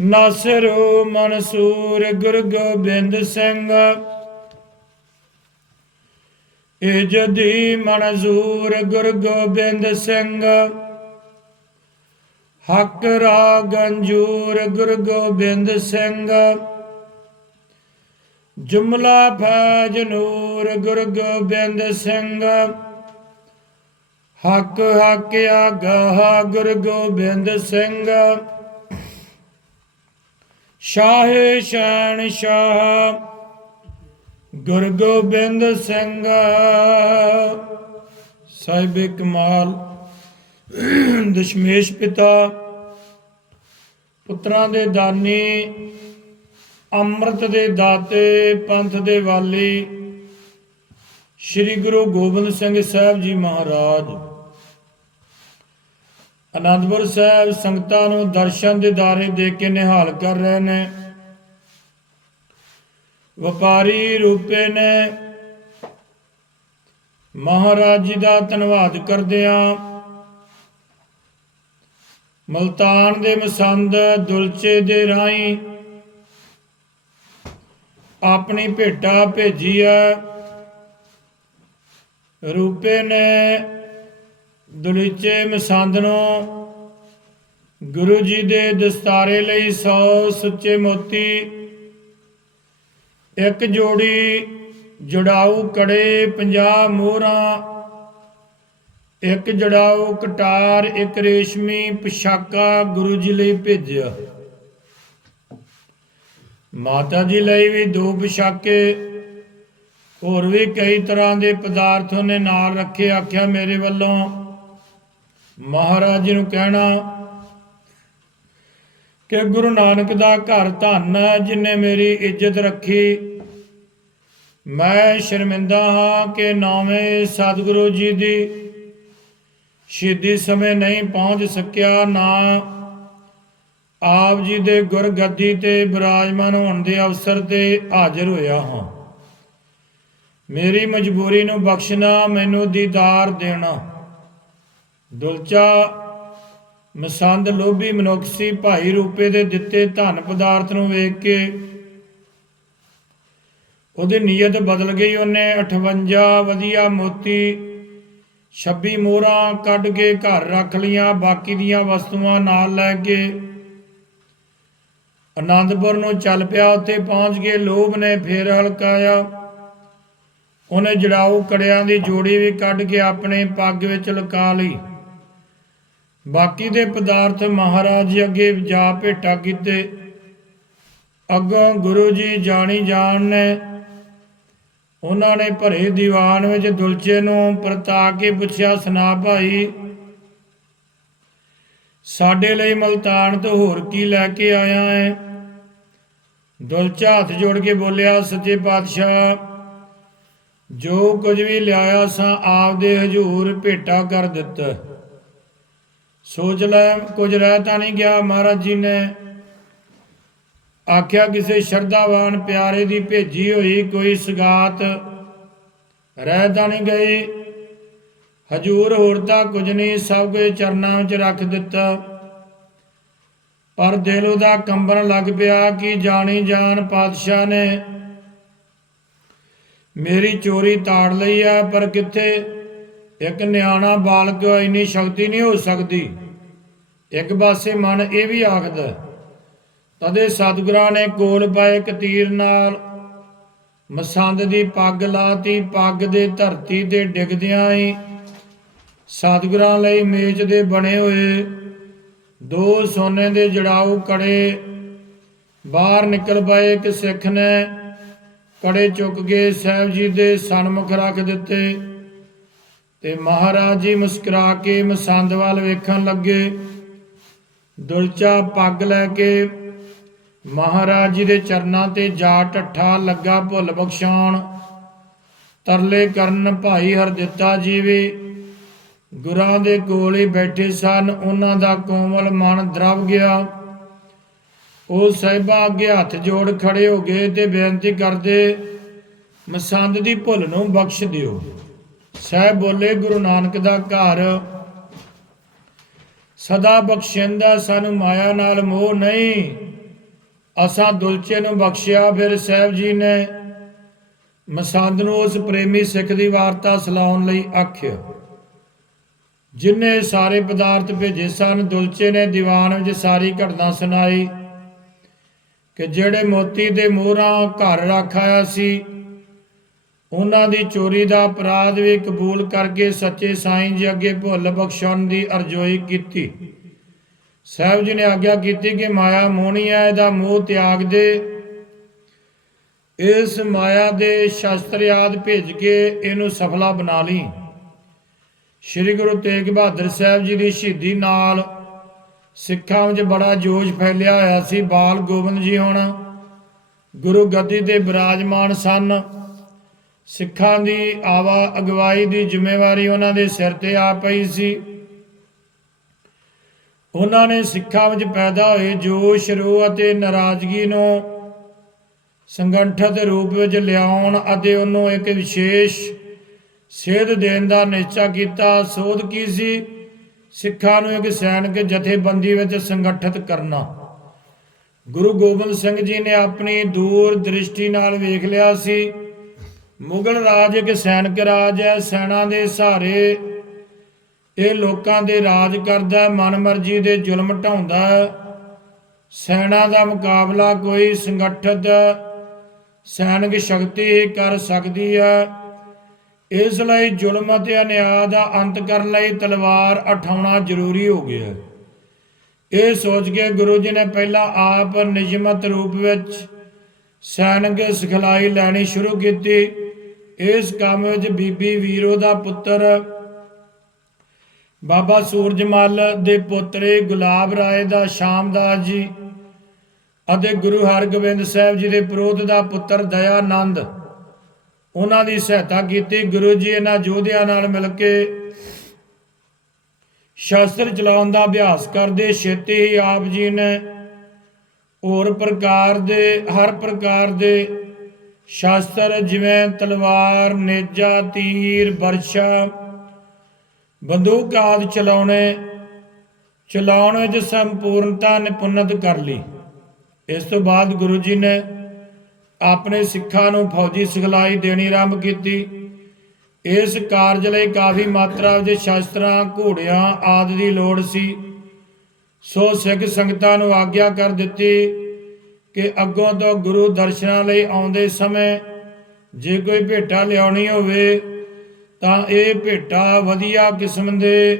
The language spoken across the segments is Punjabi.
ਨਾਸਰੋ ਮਨਸੂਰ ਗੁਰ ਗੋਬਿੰਦ ਸਿੰਘ। ਏ ਜਦੀ ਮਨਜ਼ੂਰ ਗੁਰ ਗੋਬਿੰਦ ਸਿੰਘ। ਹੱਕ ਰਾ ਗੰਜੂਰ ਗੁਰ ਗੋਬਿੰਦ ਸਿੰਘ। ਜੁਮਲਾ ਫੈਜ ਨੂਰ ਗੁਰ ਗੋਬਿੰਦ ਸਿੰਘ। ਹੱਕ ਹੱਕ ਆਗਾਹ ਗੁਰ ਗੋਬਿੰਦ ਸਿੰਘ। ਸ਼ਾਹੇ ਸ਼ੈਣ ਸ਼ਾਹ ਗੁਰ ਗੋਬਿੰਦ ਸਿੰਘ। ਸਾਹਿਬ ਕਮਾਲ, ਦਸ਼ਮੇਸ਼ ਪਿਤਾ, ਪੁੱਤਰਾਂ ਦੇ ਦਾਨੀ, ਅੰਮ੍ਰਿਤ ਦੇ ਦਾਤੇ, ਪੰਥ ਦੇ ਵਾਲੀ, ਸ੍ਰੀ ਗੁਰੂ ਗੋਬਿੰਦ ਸਿੰਘ ਸਾਹਿਬ ਜੀ ਮਹਾਰਾਜ। ਅਨੰਦਪੁਰ ਸਾਹਿਬ ਸੰਗਤਾਂ ਨੂੰ ਦਰਸ਼ਨ ਦੇ ਦੇ ਕੇ ਨਿਹਾਲ ਕਰ ਰਹੇ ਨੇ। ਵਪਾਰੀ ਰੂਪੇ ਨੇ ਮਹਾਰਾਜ ਜੀ ਦਾ ਧੰਨਵਾਦ ਕਰਦੇ ਆ ਮਲਤਾਨ ਦੇ ਮਸੰਦ ਦੁਲਚੇ ਦੇ ਰਾਹੀਂ ਆਪਣੀ ਭੇਟਾ ਭੇਜੀ ਹੈ। ਰੂਪੇ ਨੇ ਦੁਲਚੇ ਮਸੰਦ ਗੁਰੂ ਜੀ ਦੇ ਦਸਤਾਰੇ ਲਈ 100 ਸੁੱਚੇ ਮੋਤੀ, ਇੱਕ ਜੋੜੀ ਜੜਾਊ ਕੜੇ 50 ਮੋਹਰਾਂ, ਇੱਕ ਜੜਾਊ ਕਟਾਰ, ਇੱਕ ਰੇਸ਼ਮੀ ਪੋਸ਼ਾਕਾ ਗੁਰੂ ਜੀ ਲਈ ਭੇਜਿਆ। ਮਾਤਾ ਜੀ ਲਈ ਵੀ ਦੋ ਪੋਸ਼ਾਕੇ ਹੋਰ ਵੀ ਕਈ ਤਰ੍ਹਾਂ ਦੇ ਪਦਾਰਥ ਉਹਨੇ ਨਾਲ ਰੱਖੇ, ਆਖਿਆ ਮੇਰੇ ਵੱਲੋਂ ਮਹਾਰਾਜ ਜੀ ਨੂੰ ਕਹਿਣਾ ਕਿ ਗੁਰੂ ਨਾਨਕ ਦਾ ਘਰ ਧੰਨ ਹੈ, ਜਿਨੇ ਮੇਰੀ ਇੱਜ਼ਤ ਰੱਖੀ। ਮੈਂ ਸ਼ਰਮਿੰਦਾ ਹਾਂ ਕਿ ਨਾਵੇਂ ਸਤਿਗੁਰੂ ਜੀ ਦੀ ਸ਼ਹੀਦੀ ਸਮੇਂ ਨਹੀਂ ਪਹੁੰਚ ਸਕਿਆ, ਨਾ ਆਪ ਜੀ ਦੇ ਗੁਰਗੱਦੀ ਤੇ ਬਿਰਾਜਮਾਨ ਹੋਣ ਦੇ ਅਵਸਰ ਤੇ ਹਾਜ਼ਰ ਹੋਇਆ ਹਾਂ। ਮੇਰੀ ਮਜਬੂਰੀ ਨੂੰ ਬਖਸ਼ਣਾ, ਮੈਨੂੰ ਦੀਦਾਰ ਦੇਣਾ। ਦੁਲਚਾ ਮਸੰਦ ਲੋਭੀ ਮਨੁੱਖ ਸੀ ਭਾਈ ਰੂਪੇ ਦੇ ਦਿੱਤੇ ਧਨ ਪਦਾਰਥ ਨੂੰ ਵੇਖ ਕੇ ਉਹਦੀ ਨੀਅਤ ਬਦਲ ਗਈ। ਉਹਨੇ 58 ਵਧੀਆ ਮੋਤੀ 26 ਮੋਹਰਾਂ ਕੱਢ ਕੇ ਘਰ ਰੱਖ ਲੀਆਂ ਬਾਕੀ ਦੀਆਂ ਵਸਤੂਆਂ ਨਾਲ ਲੈ ਕੇ ਆਨੰਦਪੁਰ ਨੂੰ ਚੱਲ ਪਿਆ। ਉੱਥੇ ਪਹੁੰਚ ਕੇ ਲੋਭ ਨੇ ਫੇਰ ਹਲਕਾਇਆ। ਉਹਨੇ ਜੜਾਊ ਕੜਿਆਂ ਦੀ ਜੋੜੀ ਵੀ ਕੱਢ ਕੇ ਆਪਣੇ ਪੱਗ ਵਿੱਚ ਲੁਕਾ ਲਈ। ਬਾਕੀ ਦੇ ਪਦਾਰਥ ਮਹਾਰਾਜ ਜੀ ਅੱਗੇ ਜਾ ਭੇਟਾ ਕੀਤੇ। ਅੱਗੋਂ ਗੁਰੂ ਜੀ ਜਾਣੀ ਜਾਣ ਨੇ। ਉਹਨਾਂ ਨੇ ਭਰੇ ਦੀਵਾਨ ਵਿੱਚ ਦੁਲਚੇ ਨੂੰ ਪਰਤਾ ਕੇ ਪੁੱਛਿਆ ਸੁਨਾ ਭਾਈ, ਸਾਡੇ ਲਈ ਮਲਤਾਨ ਤੋਂ ਹੋਰ ਕੀ ਲੈ ਕੇ ਆਇਆ ਹੈ ਦੁਲਚਾ ਹੱਥ ਜੋੜ ਕੇ ਬੋਲਿਆ, ਸੱਚੇ ਪਾਤਸ਼ਾਹ, ਜੋ ਕੁਝ ਵੀ ਲਿਆਇਆ ਸਾਂ ਆਪ ਦੇ ਹਜੂਰ ਭੇਟਾ ਕਰ ਦਿੱਤਾ। ਸੋਚ ਲੈ, ਕੁਝ ਰਹਿ ਤਾਂ ਨਹੀਂ ਗਿਆ ਮਹਾਰਾਜ ਜੀ ਨੇ। ਆਖਿਆ, ਕਿਸੇ ਸ਼ਰਧਾਵਾਨ ਪਿਆਰੇ ਦੀ ਭੇਜੀ ਹੋਈ ਕੋਈ ਸਗਾਤ ਰਹਿ ਤਾਂ ਨਹੀਂ ਗਈ। ਹਜੂਰ ਹੋਰ ਤਾਂ ਕੁਝ ਨਹੀਂ, ਸਭ ਕੁਝ ਚਰਨਾਂ ਵਿੱਚ ਰੱਖ ਦਿੱਤਾ। ਪਰ ਦਿਲ ਉਹਦਾ ਕੰਬਣ ਲੱਗ ਪਿਆ ਕਿ ਜਾਣੀ ਜਾਨ ਪਾਤਸ਼ਾਹ ਨੇ ਮੇਰੀ ਚੋਰੀ ਤਾੜ ਲਈ ਆ ਪਰ ਕਿੱਥੇ ਇੱਕ ਨਿਆਣਾ ਬਾਲਕ ਇੰਨੀ ਸ਼ਕਤੀ ਨਹੀਂ ਹੋ ਸਕਦੀ? ਇੱਕ ਪਾਸੇ ਮਨ ਇਹ ਵੀ ਆਖਦਾ, ਤਦੇ ਸਤਿਗੁਰਾਂ ਨੇ ਕੋਲ ਪਾਏ ਇੱਕ ਤੀਰ ਨਾਲ। ਮਸੰਦ ਦੀ ਪੱਗ ਲਾਤੀ, ਪੱਗ ਦੇ ਧਰਤੀ ਤੇ ਡਿੱਗਦਿਆਂ ਹੀ ਸਤਿਗੁਰਾਂ ਲਈ ਮੇਚ ਦੇ ਬਣੇ ਹੋਏ ਦੋ ਸੋਨੇ ਦੇ ਜੜਾਊ ਕੜੇ। ਬਾਹਰ ਨਿਕਲ ਪਏ ਇੱਕ ਸਿੱਖ ਨੇ, ਕੜੇ ਚੁੱਕ ਕੇ ਸਾਹਿਬ ਜੀ ਦੇ ਸਨਮੁਖ ਰੱਖ ਦਿੱਤੇ। ਤੇ ਮਹਾਰਾਜ ਜੀ ਮੁਸਕਰਾ ਕੇ ਮਸੰਦ ਵੱਲ ਵੇਖਣ ਲੱਗੇ। ਦੁਲਚਾ ਪੱਗ ਲੈ ਕੇ ਮਹਾਰਾਜ ਜੀ ਦੇ ਚਰਨਾਂ ਤੇ ਜਾ ਟੱਠਾ ਲੱਗਾ ਭੁੱਲ ਬਖਸ਼ਾਉਣ। ਤਰਲੇ ਕਰਨ ਭਾਈ ਹਰਦਿੱਤਾ ਜੀ ਵੀ ਗੁਰਾਂ ਦੇ ਕੋਲ ਹੀ ਬੈਠੇ ਸਨ। ਉਹਨਾਂ ਦਾ ਕੋਮਲ ਮਨ ਦਰਵ ਗਿਆ। ਉਹ ਸਹਿਬਾ ਅੱਗੇ ਹੱਥ ਜੋੜ ਖੜੇ ਹੋ ਗਏ ਤੇ ਬੇਨਤੀ ਕਰਦੇ, ਮਸੰਦ ਦੀ ਭੁੱਲ ਨੂੰ ਬਖਸ਼ ਦਿਓ। ਸਹਿਬ ਬੋਲੇ ਗੁਰੂ ਨਾਨਕ ਦਾ ਘਰ। ਸਦਾ ਬਖਸ਼ਿੰਦਾ ਸਾਨੂੰ ਮਾਇਆ ਨਾਲ ਮੋਹ ਨਹੀਂ। ਅਸਾਂ ਦੁਲਚੇ ਨੂੰ ਬਖਸ਼ਿਆ, ਫਿਰ ਸਾਹਿਬ ਜੀ ਨੇ ਮਸੰਦ ਨੂੰ ਉਸ ਪ੍ਰੇਮੀ ਸਿੱਖ ਦੀ ਵਾਰਤਾ ਸਲਾਉਣ ਲਈ ਆਖਿਆ। ਜਿਨੇ ਸਾਰੇ ਪਦਾਰਥ ਭੇਜੇ ਸਨ, ਦੁਲਚੇ ਨੇ ਦੀਵਾਨ ਵਿੱਚ ਸਾਰੀ ਘਟਨਾ ਸੁਣਾਈ ਕਿ ਜਿਹੜੇ ਮੋਤੀ ਦੇ ਮੋਹਰਾਂ ਘਰ ਰੱਖ ਆਇਆ ਸੀ ਉਹਨਾਂ ਦੀ ਚੋਰੀ ਦਾ ਅਪਰਾਧ ਵੀ ਕਬੂਲ ਕਰਕੇ ਸੱਚੇ ਸਾਈਂ ਜੀ ਅੱਗੇ ਭੁੱਲ ਬਖਸ਼ਣ ਦੀ ਅਰਜ਼ੋਈ ਕੀਤੀ। ਸਾਹਿਬ ਜੀ ਨੇ ਆਗਿਆ ਕੀਤੀ ਕਿ ਮਾਇਆ ਮੋਹਣੀ ਹੈ, ਇਹਦਾ ਮੋਹ ਤਿਆਗ ਦੇ। ਇਸ ਮਾਇਆ ਦੇ ਸ਼ਸਤਰ ਯਾਦ ਭੇਜ ਕੇ ਇਹਨੂੰ ਸਫਲਾ ਬਣਾ ਲਈ। ਸ੍ਰੀ ਗੁਰੂ ਤੇਗ ਬਹਾਦਰ ਸਾਹਿਬ ਜੀ ਦੀ ਸ਼ਹੀਦੀ ਨਾਲ ਸਿੱਖਾਂ ਵਿੱਚ ਬੜਾ ਜੋਸ਼ ਫੈਲਿਆ ਹੋਇਆ ਸੀ। ਬਾਲ ਗੋਬਿੰਦ ਜੀ ਹੁਣ ਗੁਰੂ ਗੱਦੀ ਤੇ ਬਿਰਾਜਮਾਨ ਸਨ। ਸਿੱਖਾਂ ਦੀ ਆਵਾ ਅਗਵਾਈ ਦੀ ਜ਼ਿੰਮੇਵਾਰੀ ਉਹਨਾਂ ਦੇ ਸਿਰ ਤੇ ਆ ਪਈ ਸੀ। ਉਹਨਾਂ ਨੇ ਸਿੱਖਾਂ ਵਿੱਚ ਪੈਦਾ ਹੋਏ ਜੋਸ਼, ਰੋਹ ਅਤੇ ਨਾਰਾਜ਼ਗੀ ਨੂੰ ਸੰਗਠਿਤ ਰੂਪ ਵਿੱਚ ਲਿਆਉਣ ਅਤੇ ਉਹਨੂੰ ਇੱਕ ਵਿਸ਼ੇਸ਼ ਸੇਧ ਦੇਣ ਦਾ ਨਿਸ਼ਚਾ ਕੀਤਾ। ਸੋਧ ਕੀ ਸੀ? ਸਿੱਖਾਂ ਨੂੰ ਇੱਕ ਸੈਨਿਕ ਜਥੇਬੰਦੀ ਵਿੱਚ ਸੰਗਠਿਤ ਕਰਨਾ। ਗੁਰੂ ਗੋਬਿੰਦ ਸਿੰਘ ਜੀ ਨੇ ਆਪਣੀ ਦੂਰ ਦ੍ਰਿਸ਼ਟੀ ਨਾਲ ਵੇਖ ਲਿਆ ਸੀ। ਮੁਗਲ ਰਾਜ ਇੱਕ ਸੈਨਿਕ ਰਾਜ ਹੈ ਸੈਨਾ ਦੇ ਸਹਾਰੇ ਇਹ ਲੋਕਾਂ ਦੇ ਰਾਜ ਕਰਦਾ ਹੈ, ਮਨਮਰਜ਼ੀ ਦੇ ਜ਼ੁਲਮ ਢਾਉਂਦਾ ਹੈ। ਸੈਨਾ ਦਾ ਮੁਕਾਬਲਾ ਕੋਈ ਸੰਗਠਿਤ ਸੈਨਿਕ ਸ਼ਕਤੀ ਹੀ ਕਰ ਸਕਦੀ ਹੈ। ਇਸ ਲਈ ਜ਼ੁਲਮ ਅਤੇ ਅਨਿਆਂ ਦਾ ਅੰਤ ਕਰਨ ਲਈ ਤਲਵਾਰ ਉਠਾਉਣਾ ਜ਼ਰੂਰੀ ਹੋ ਗਿਆ ਇਹ ਸੋਚ ਕੇ ਗੁਰੂ ਜੀ ਨੇ ਪਹਿਲਾਂ ਆਪ ਨਿਯਮਤ ਰੂਪ ਵਿੱਚ ਸੈਨਿਕ ਸਿਖਲਾਈ ਲੈਣੀ ਸ਼ੁਰੂ ਕੀਤੀ। ਇਸ ਕੰਮ ਵਿੱਚ ਬੀਬੀ ਵੀਰੋ ਦਾ ਪੁੱਤਰ ਬਾਬਾ ਸੂਰਜਮਲ ਦੇ ਪੁੱਤਰੇ ਗੁਲਾਬ ਰਾਏ ਦਾ ਸ਼ਾਮਦਾਸ ਜੀ ਅਤੇ ਗੁਰੂ ਹਰਗੋਬਿੰਦ ਸਾਹਿਬ ਜੀ ਦੇ ਪ੍ਰੋਧ ਦਾ ਪੁੱਤਰ ਦਇਆਨੰਦ। ਉਹਨਾਂ ਦੀ ਸਹਾਇਤਾ ਕੀਤੀ। ਗੁਰੂ ਜੀ ਇਹਨਾਂ ਯੋਧਿਆਂ ਨਾਲ ਮਿਲ ਕੇ ਸ਼ਸਤਰ ਚਲਾਉਣ ਦਾ ਅਭਿਆਸ ਕਰਦੇ। ਛੇਤੀ ਹੀ ਆਪ ਜੀ ਨੇ ਹੋਰ ਪ੍ਰਕਾਰ ਦੇ, ਹਰ ਪ੍ਰਕਾਰ ਦੇ ਸ਼ਾਸਤਰ ਜਿਵੇਂ ਤਲਵਾਰ, ਨੇਜਾ, ਤੀਰ ਵਰਸ਼ਾ ਬੰਦੂਕ ਆਦਿ ਚਲਾਉਣੇ, ਚਲਾਉਣ ਵਿੱਚ ਸੰਪੂਰਨਤਾ ਨਿਪੁੰਨਤ ਕਰ ਲਈ। ਇਸ ਤੋਂ ਬਾਅਦ ਗੁਰੂ ਜੀ ਨੇ ਆਪਣੇ ਸਿੱਖਾਂ ਨੂੰ ਫੌਜੀ ਸਿਖਲਾਈ ਦੇਣੀ ਆਰੰਭ ਕੀਤੀ। ਇਸ ਕਾਰਜ ਲਈ ਕਾਫੀ ਮਾਤਰਾ ਵਿੱਚ ਸ਼ਾਸਤਰਾਂ, ਘੋੜਿਆਂ ਆਦਿ ਦੀ ਲੋੜ ਸੀ। ਸੋ ਸਿੱਖ ਸੰਗਤਾਂ ਨੂੰ ਆਗਿਆ ਕਰ ਦਿੱਤੀ। ਕਿ ਅੱਗੋਂ ਤੋਂ ਗੁਰੂ ਦਰਸ਼ਨਾਂ ਲਈ ਆਉਂਦੇ ਸਮੇਂ ਜੇ ਕੋਈ ਭੇਟਾ ਲਿਆਉਣੀ ਹੋਵੇ, ਤਾਂ ਇਹ ਭੇਟਾ ਵਧੀਆ ਕਿਸਮ ਦੇ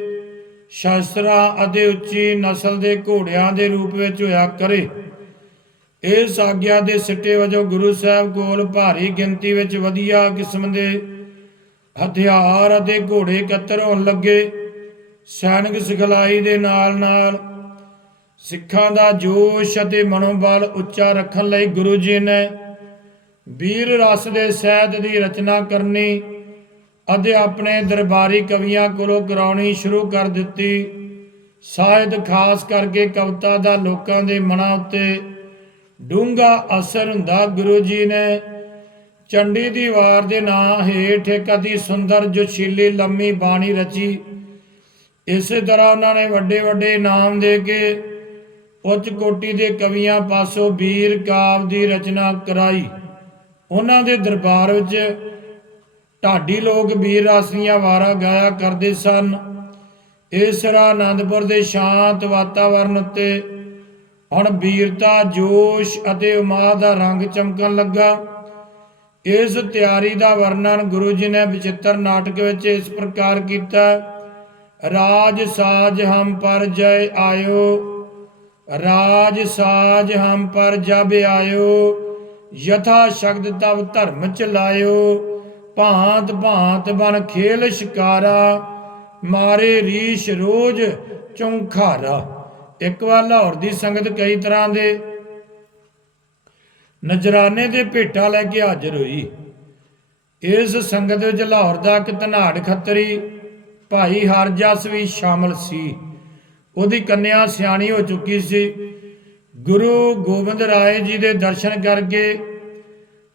ਸ਼ਾਸਤਰਾਂ ਅਤੇ ਉੱਚੀ ਨਸਲ ਦੇ ਘੋੜਿਆਂ ਦੇ ਰੂਪ ਵਿੱਚ ਹੋਇਆ ਕਰੇ। ਇਸ ਆਗਿਆ ਦੇ ਸਿੱਟੇ ਵਜੋਂ ਗੁਰੂ ਸਾਹਿਬ ਕੋਲ ਭਾਰੀ ਗਿਣਤੀ ਵਿੱਚ ਵਧੀਆ ਕਿਸਮ ਦੇ ਹਥਿਆਰ ਅਤੇ ਘੋੜੇ ਇਕੱਤਰ ਹੋਣ ਲੱਗੇ। ਸੈਨਿਕ ਸਿਖਲਾਈ ਦੇ ਨਾਲ ਨਾਲ ਸਿੱਖਾਂ ਦਾ ਜੋਸ਼ ਅਤੇ ਮਨੋਬਲ ਉੱਚਾ ਰੱਖਣ ਲਈ ਗੁਰੂ ਜੀ ਨੇ ਵੀਰ ਰਸ ਦੇ ਸਹਿਤ ਦੀ ਰਚਨਾ ਕਰਨੀ ਅਤੇ ਆਪਣੇ ਦਰਬਾਰੀ ਕਵੀਆਂ ਕੋਲੋਂ ਕਰਾਉਣੀ ਸ਼ੁਰੂ ਕਰ ਦਿੱਤੀ। ਸਾਹਿਤ ਖਾਸ ਕਰਕੇ ਕਵਿਤਾ ਦਾ ਲੋਕਾਂ ਦੇ ਮਨਾਂ ਉੱਤੇ ਡੂੰਘਾ ਅਸਰ ਹੁੰਦਾ ਗੁਰੂ ਜੀ ਨੇ ਚੰਡੀ ਦੀ ਵਾਰ ਦੇ ਨਾਂ ਹੇਠ ਇੱਕ ਅਤੀ ਸੁੰਦਰ ਜੋਸ਼ੀਲੀ ਲੰਮੀ ਬਾਣੀ ਰਚੀ। ਇਸੇ ਤਰ੍ਹਾਂ ਉਹਨਾਂ ਨੇ ਵੱਡੇ ਵੱਡੇ ਇਨਾਮ ਦੇ ਕੇ ਉੱਚ ਕੋਟੀ ਦੇ ਕਵੀਆਂ ਪਾਸੋਂ ਵੀਰ ਕਾਵ ਦੀ ਰਚਨਾ ਕਰਾਈ। ਉਹਨਾਂ ਦੇ ਦਰਬਾਰ ਵਿੱਚ ਢਾਡੀ ਲੋਕ ਵੀਰ ਰਾਸੀਆਂ ਵਾਰਾ ਗਾਇਆ ਕਰਦੇ ਸਨ। ਇਸ ਤਰ੍ਹਾਂ ਆਨੰਦਪੁਰ ਦੇ ਸ਼ਾਂਤ ਵਾਤਾਵਰਨ ਉੱਤੇ ਹੁਣ ਵੀਰਤਾ ਜੋਸ਼ ਅਤੇ ਉਮਾ ਦਾ ਰੰਗ ਚਮਕਣ ਲੱਗਾ। ਇਸ ਤਿਆਰੀ ਦਾ ਵਰਣਨ ਗੁਰੂ ਜੀ ਨੇ ਵਿਚਿੱਤਰ ਨਾਟਕ ਵਿੱਚ ਇਸ ਪ੍ਰਕਾਰ ਕੀਤਾ, ਰਾਜ ਸਾਜ ਹਮ ਪਰ ਜੈ ਆਇਓ। ਰਾਜ ਸਾਜ ਹਮ ਪਰ ਜਬ ਆਇਓ, ਯਥਾ ਸ਼ਕਤ ਤਵ ਧਰਮ ਚਲਾਇਓ ਭਾਂਤ ਭਾਂਤ ਬਨ ਖੇਲ ਸ਼ਿਕਾਰਾ, ਮਾਰੇ ਰੀਸ਼ ਰੋਜ ਚੌਂਖਾਰਾ। ਇੱਕ ਵਾਰ ਲਾਹੌਰ ਦੀ ਸੰਗਤ ਕਈ ਤਰ੍ਹਾਂ ਦੇ ਨਜਰਾਨੇ ਦੇ ਭੇਟਾ ਲੈ ਕੇ ਹਾਜ਼ਰ ਹੋਈ। ਇਸ ਸੰਗਤ ਵਿੱਚ ਲਾਹੌਰ ਦਾ ਇੱਕ ਧਨਾੜ ਖੱਤਰੀ ਭਾਈ ਹਰਜਸ ਵੀ ਸ਼ਾਮਲ ਸੀ। ਉਹਦੀ ਕੰਨਿਆ ਸਿਆਣੀ ਹੋ ਚੁੱਕੀ ਸੀ। ਗੁਰੂ ਗੋਬਿੰਦ ਰਾਏ ਜੀ ਦੇ ਦਰਸ਼ਨ ਕਰਕੇ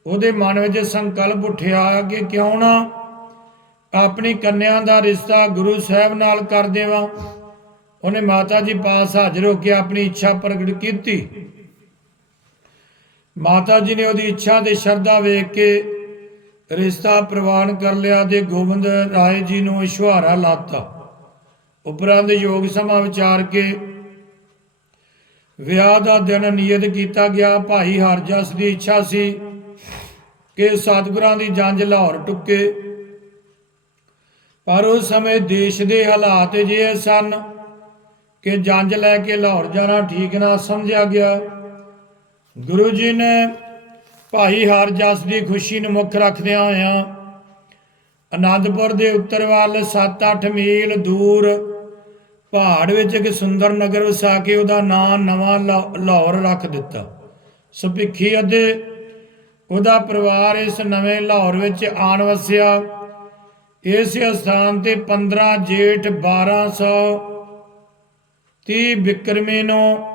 ਉਹਦੇ ਮਨ ਵਿੱਚ ਸੰਕਲਪ ਉੱਠਿਆ ਕਿ ਕਿਉਂ ਨਾ ਆਪਣੀ ਕੰਨਿਆ ਦਾ ਰਿਸ਼ਤਾ ਗੁਰੂ ਸਾਹਿਬ ਨਾਲ ਕਰ ਦੇਵਾਂ। ਉਹਨੇ ਮਾਤਾ ਜੀ ਪਾਸ ਹਾਜ਼ਰ ਹੋ ਕੇ ਆਪਣੀ ਇੱਛਾ ਪ੍ਰਗਟ ਕੀਤੀ। ਮਾਤਾ ਜੀ ਨੇ ਉਹਦੀ ਇੱਛਾ ਤੇ ਸ਼ਰਧਾ ਵੇਖ ਕੇ ਰਿਸ਼ਤਾ ਪ੍ਰਵਾਨ ਕਰ ਲਿਆ ਤੇ ਗੋਬਿੰਦ ਰਾਏ ਜੀ ਨੂੰ ਇਸ਼ਵਾਰਾ ਲਾਤਾ। ਉਪਰੰਤ ਯੋਗ ਸਮਾਂ ਵਿਚਾਰ ਕੇ ਵਿਆਹ ਦਾ ਦਿਨ ਨਿਯਤ ਕੀਤਾ ਗਿਆ। ਭਾਈ ਹਰਜਸ ਦੀ ਇੱਛਾ ਸੀ ਕਿ ਸਤਿਗੁਰਾਂ ਦੀ ਜੰਜ ਲਾਹੌਰ ਟੁੱਕੇ। ਪਰ ਉਸ ਸਮੇਂ ਦੇਸ਼ ਦੇ ਹਾਲਾਤ ਅਜਿਹੇ ਸਨ ਕਿ ਜੰਜ ਲੈ ਕੇ ਲਾਹੌਰ ਜਾਣਾ ਠੀਕ ਨਾ ਸਮਝਿਆ ਗਿਆ। ਗੁਰੂ ਜੀ ਨੇ ਭਾਈ ਹਰਜਸ ਦੀ ਖੁਸ਼ੀ ਨੂੰ ਮੁੱਖ ਰੱਖਦਿਆਂ ਹੋਇਆਂ ਅਨੰਦਪੁਰ ਦੇ ਉੱਤਰ ਵੱਲ 7-8 ਮੀਲ ਦੂਰ ਪਹਾੜ ਵਿੱਚ ਇੱਕ ਸੁੰਦਰ ਨਗਰ ਵਸਾ ਕੇ ਉਹਦਾ ਨਾਂ ਨਵਾਂ ਲਾ- ਲਾਹੌਰ ਰੱਖ ਦਿੱਤਾ। ਸੁਭਿੱਖੀ ਅਤੇ ਉਹਦਾ ਪਰਿਵਾਰ ਇਸ ਨਵੇਂ ਲਾਹੌਰ ਵਿੱਚ ਆਣ ਵਸਿਆ। ਇਸ ਸਥਾਨ ਤੇ 15 ਜੇਠ 1230 ਬਿਕਰਮੀ ਨੂੰ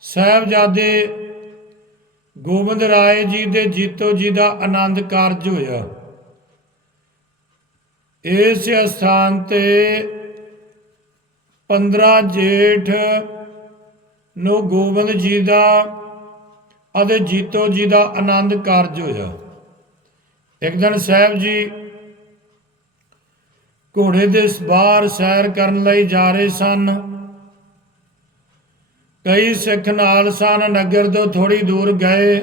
ਸਾਹਿਬਜ਼ਾਦੇ ਗੋਬਿੰਦ ਰਾਏ ਜੀ ਦੇ ਜੀਤੋ ਜੀ ਦਾ ਆਨੰਦ ਕਾਰਜ ਹੋਇਆ। ਇਸ ਸਥਾਨ ਤੇ 15 ਜੇਠ ਨੂੰ ਗੋਬਿੰਦ ਜੀ ਦਾ ਅਤੇ ਜੀਤੋ ਜੀ ਦਾ ਆਨੰਦ ਕਾਰਜ ਹੋਇਆ। ਇੱਕ ਦਿਨ ਸਾਹਿਬ ਜੀ ਘੋੜੇ ਦੇ ਸਵਾਰ ਸੈਰ ਕਰਨ ਲਈ ਜਾ ਰਹੇ ਸਨ। ਕਈ ਸਿੱਖ ਨਾਲ ਸਨ, ਨਗਰ ਤੋਂ ਥੋੜੀ ਦੂਰ ਗਏ।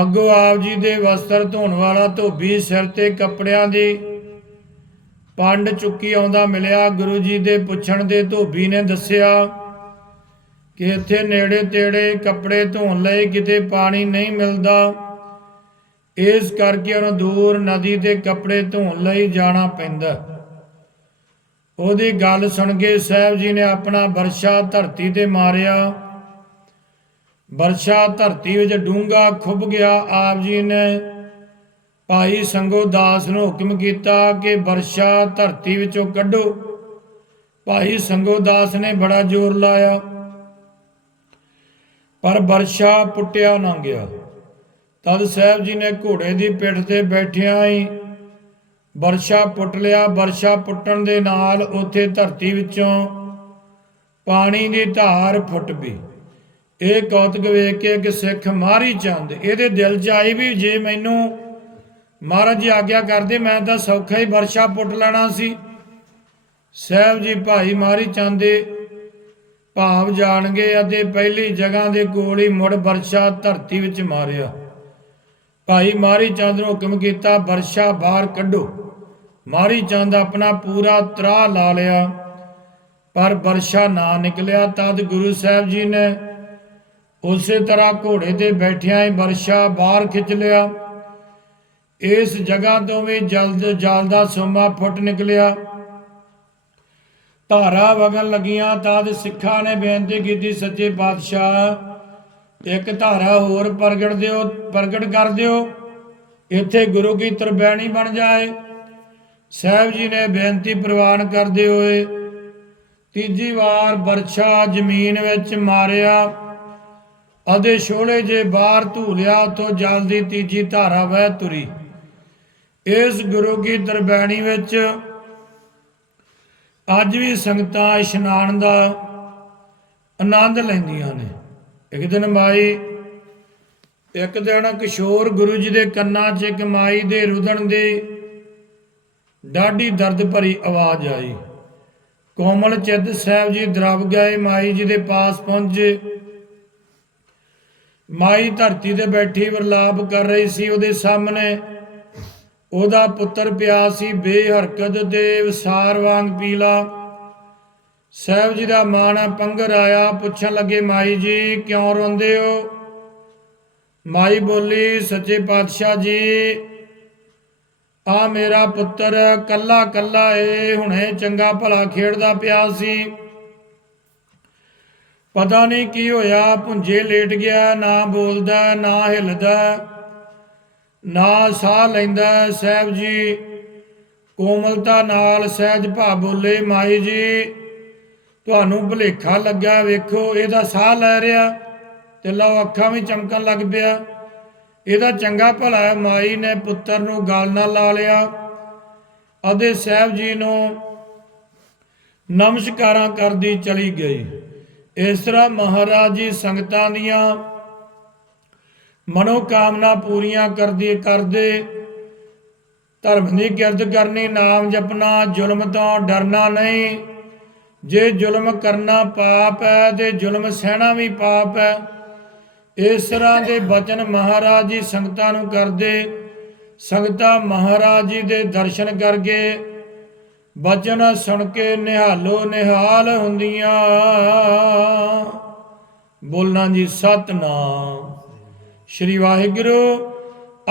ਅੱਗੋਂ ਆਪ ਜੀ ਦੇ ਵਸਤਰ ਧੋਣ ਵਾਲਾ ਧੋਬੀ ਸਿਰ ਤੇ ਕੱਪੜਿਆਂ ਦੀ ਪੰਡ ਚੁੱਕੀ ਆਉਂਦਾ ਮਿਲਿਆ, ਗੁਰੂ ਜੀ ਦੇ ਪੁੱਛਣ ਦੇ ਧੋਬੀ ਨੇ ਦੱਸਿਆ ਕਿ ਇੱਥੇ ਨੇੜੇ ਤੇੜੇ ਕੱਪੜੇ ਧੋਣ ਲਈ ਕਿਤੇ ਪਾਣੀ ਨਹੀਂ ਮਿਲਦਾ। ਇਸ ਕਰਕੇ ਉਹਨੂੰ ਦੂਰ ਨਦੀ ਤੇ ਕੱਪੜੇ ਧੋਣ ਲਈ ਜਾਣਾ ਪੈਂਦਾ। ਉਹਦੀ ਗੱਲ ਸੁਣ ਕੇ ਸਾਹਿਬ ਜੀ ਨੇ ਆਪਣਾ ਵਰਸ਼ਾ ਧਰਤੀ ਤੇ ਮਾਰਿਆ। ਵਰਸ਼ਾ ਧਰਤੀ ਵਿੱਚ ਡੂੰਗਾ ਖੁੱਭ ਗਿਆ। ਆਪ ਜੀ ਨੇ ਭਾਈ ਸੰਗੋ ਦਾਸ ਨੂੰ ਹੁਕਮ ਕੀਤਾ ਕਿ ਵਰਸ਼ਾ ਧਰਤੀ ਵਿੱਚੋਂ ਕੱਢੋ। ਭਾਈ ਸੰਗੋ ਦਾਸ ਨੇ ਬੜਾ ਜ਼ੋਰ ਲਾਇਆ, ਪਰ ਵਰਸ਼ਾ ਪੁੱਟਿਆ ਨਾ ਗਿਆ। ਤਦ ਸਾਹਿਬ ਜੀ ਨੇ ਘੋੜੇ ਦੀ ਪਿੱਠ ਤੇ ਬੈਠਿਆਂ ਹੀ ਵਰਸ਼ਾ ਪੁੱਟ ਲਿਆ। ਵਰਸ਼ਾ ਪੁੱਟਣ ਦੇ ਨਾਲ ਉੱਥੇ ਧਰਤੀ ਵਿੱਚੋਂ ਪਾਣੀ ਦੀ ਧਾਰ ਫੁੱਟ ਪਈ। ਇਹ ਕੌਤਕ ਵੇਖ ਕੇ ਕਿ ਸਿੱਖ ਮਾਰੀ ਚੰਦ, ਇਹਦੇ ਦਿਲ 'ਚ ਆਈ ਵੀ ਜੇ ਮੈਨੂੰ ਮਹਾਰਾਜ ਜੀ ਆਗਿਆ ਕਰਦੇ, ਮੈਂ ਤਾਂ ਸੌਖਾ ਹੀ ਵਰਸ਼ਾ ਪੁੱਟ ਲੈਣਾ ਸੀ। ਸਾਹਿਬ ਜੀ ਭਾਈ ਮਾਰੀ ਚੰਦ ਦੇ ਭਾਵ ਜਾਣਗੇ ਅਤੇ ਪਹਿਲੀ ਜਗ੍ਹਾ ਦੇ ਕੋਲ ਹੀ ਮੁੜ ਵਰਸ਼ਾ ਧਰਤੀ ਵਿੱਚ ਮਾਰਿਆ। ਭਾਈ ਮਾਰੀ ਚੰਦ ਨੂੰ ਹੁਕਮ ਕੀਤਾ, ਵਰਸ਼ਾ ਬਾਹਰ ਕੱਢੋ। ਮਾਰੀ ਚੰਦ ਆਪਣਾ ਪੂਰਾ ਤਰਾ ਲਾ ਲਿਆ, ਪਰ ਵਰਸ਼ਾ ਨਾ ਨਿਕਲਿਆ। ਤਦ ਗੁਰੂ ਸਾਹਿਬ ਜੀ ਨੇ ਉਸੇ ਤਰ੍ਹਾਂ ਘੋੜੇ ਤੇ ਬੈਠਿਆਂ ਹੀ ਵਰਸ਼ਾ ਬਾਹਰ ਖਿੱਚ ਲਿਆ। ਇਸ ਜਗ੍ਹਾ ਤੋਂ ਵੀ ਜਲਦ ਜਲ ਦਾ ਸੋਮਾ ਫੁੱਟ ਨਿਕਲਿਆ। ਧਾਰਾ ਵਗਣ ਲੱਗੀਆਂ ਤਦ ਸਿੱਖਾਂ ਨੇ ਬੇਨਤੀ ਕੀਤੀ, ਸੱਚੇ ਪਾਤਸ਼ਾਹ, ਇੱਕ ਧਾਰਾ ਹੋਰ ਪ੍ਰਗਟ ਦਿਓ, ਪ੍ਰਗਟ ਕਰ ਦਿਓ। ਇੱਥੇ ਗੁਰੂ ਕੀ ਤਰਬੈਣੀ ਬਣ ਜਾਏ। ਸਾਹਿਬ ਜੀ ਨੇ ਬੇਨਤੀ ਪ੍ਰਵਾਨ ਕਰਦੇ ਹੋਏ ਤੀਜੀ ਵਾਰ ਵਰਛਾ ਜ਼ਮੀਨ ਵਿੱਚ ਮਾਰਿਆ ਅਦੇ ਛੋਲੇ ਜੇ ਬਾਹਰ ਧੂਲਿਆ ਉਤੋਂ ਜਲ ਦੀ ਤੀਜੀ ਧਾਰਾ ਵਹਿ ਤੁਰੀ। ਇਸ ਗੁਰੂ ਕੀ ਤਰਬੈਣੀ ਵਿੱਚ ਅੱਜ ਵੀ ਸੰਗਤਾਂ ਇਸ਼ਨਾਨ ਦਾ ਆਨੰਦ ਲੈਂਦੀਆਂ ਨੇ। ਇੱਕ ਦਿਨ ਮਾਈ, ਇੱਕ ਦਿਨ ਕਿਸ਼ੋਰ ਗੁਰੂ ਜੀ ਦੇ ਕੰਨਾਂ 'ਚ ਇੱਕ ਮਾਈ ਦੇ ਰੁਦਣ ਦੀ ਡਾਢੀ ਦਰਦ ਭਰੀ ਆਵਾਜ਼ ਆਈ। ਕੋਮਲ ਚਿੱਤ ਸਾਹਿਬ ਜੀ ਦਰਬ ਗਏ, ਮਾਈ ਜੀ ਦੇ ਪਾਸ ਪਹੁੰਚੇ। ਮਾਈ ਧਰਤੀ ਤੇ ਬੈਠੀ ਵਰਲਾਪ ਕਰ ਰਹੀ ਸੀ, ਉਹਦੇ ਸਾਹਮਣੇ ਉਹਦਾ ਪੁੱਤਰ ਪਿਆ ਸੀ ਬੇਹਰਕਤ ਤੇ ਵਿਸਾਰ ਵਾਂਗ ਪੀਲਾ। ਸਾਹਿਬ ਜੀ ਦਾ ਮਾਣਾ ਪੰਗਰ ਆਇਆ, ਪੁੱਛਣ ਲੱਗੇ, ਮਾਈ ਜੀ, ਕਿਉਂ ਰੋਂਦੇ ਹੋ? ਮਾਈ ਬੋਲੀ, ਸੱਚੇ ਪਾਤਸ਼ਾਹ ਜੀ, ਆ ਮੇਰਾ ਪੁੱਤਰ ਕੱਲਾ ਕੱਲਾ ਏ, ਹੁਣੇ ਚੰਗਾ ਭਲਾ ਖੇਡਦਾ ਪਿਆ ਸੀ। ਪਤਾ ਨਹੀਂ ਕੀ ਹੋਇਆ, ਭੁੰਜੇ ਲੇਟ ਗਿਆ, ਨਾ ਬੋਲਦਾ, ਨਾ ਹਿੱਲਦਾ। ਨਾ ਸਾਹ ਲੈਂਦਾ ਸਾਹਿਬ ਜੀ। ਕੋਮਲਤਾ ਨਾਲ ਸਹਿਜ ਭਾ ਬੋਲੇ, ਮਾਈ ਜੀ, ਤੁਹਾਨੂੰ ਭੁਲੇਖਾ ਲੱਗਾ ਵੇਖੋ, ਇਹਦਾ ਸਾਹ ਲੈ ਰਿਹਾ। ਤੇ ਲਓ ਅੱਖਾਂ ਵੀ ਚਮਕਣ ਲੱਗ ਪਿਆ। ਇਹਦਾ ਚੰਗਾ ਭਲਾ ਹੈ, ਮਾਈ ਨੇ ਪੁੱਤਰ ਨੂੰ ਗਾਲ ਨਾਲ ਲਾ ਲਿਆ। ਅਤੇ ਸਾਹਿਬ ਜੀ ਨੂੰ ਨਮਸਕਾਰਾਂ ਕਰਦੀ ਚਲੀ ਗਈ। ਇਸ ਤਰ੍ਹਾਂ ਮਹਾਰਾਜ ਜੀ ਸੰਗਤਾਂ ਦੀਆਂ ਮਨੋ ਕਾਮਨਾ ਪੂਰੀਆਂ ਕਰਦੇ ਕਰਦੇ ਧਰਮ ਦੀ ਕਿਰਤ ਕਰਨੀ, ਨਾਮ ਜਪਣਾ, ਜ਼ੁਲਮ ਤੋਂ ਡਰਨਾ ਨਹੀਂ। ਜੇ ਜ਼ੁਲਮ ਕਰਨਾ ਪਾਪ ਹੈ, ਤੇ ਜ਼ੁਲਮ ਸਹਿਣਾ ਵੀ ਪਾਪ ਹੈ। ਇਸ ਤਰ੍ਹਾਂ ਦੇ ਬਚਨ ਮਹਾਰਾਜ ਜੀ ਸੰਗਤਾਂ ਨੂੰ ਕਰਦੇ। ਸੰਗਤਾਂ ਮਹਾਰਾਜ ਜੀ ਦੇ ਦਰਸ਼ਨ ਕਰਕੇ ਬਚਨ ਸੁਣ ਕੇ ਨਿਹਾਲੋ, ਨਿਹਾਲ ਹੁੰਦੀਆਂ। ਬੋਲਣਾ ਜੀ, ਸਤਨਾਮ। ਸ਼੍ਰੀ ਵਾਹਿਗੁਰੂ,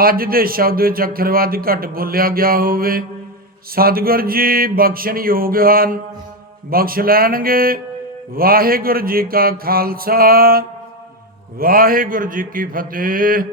ਅੱਜ ਦੇ ਸ਼ਬਦ ਵਿੱਚ ਅੱਖਰ ਵੱਧ ਘੱਟ ਬੋਲਿਆ ਗਿਆ ਹੋਵੇ। ਸਤਿਗੁਰ ਜੀ ਬਖਸ਼ਣ ਯੋਗ ਹਨ, ਬਖਸ਼ ਲੈਣਗੇ। ਵਾਹਿਗੁਰੂ ਜੀ ਕਾ ਖਾਲਸਾ, ਵਾਹਿਗੁਰੂ ਜੀ ਕੀ ਫਤਿਹ।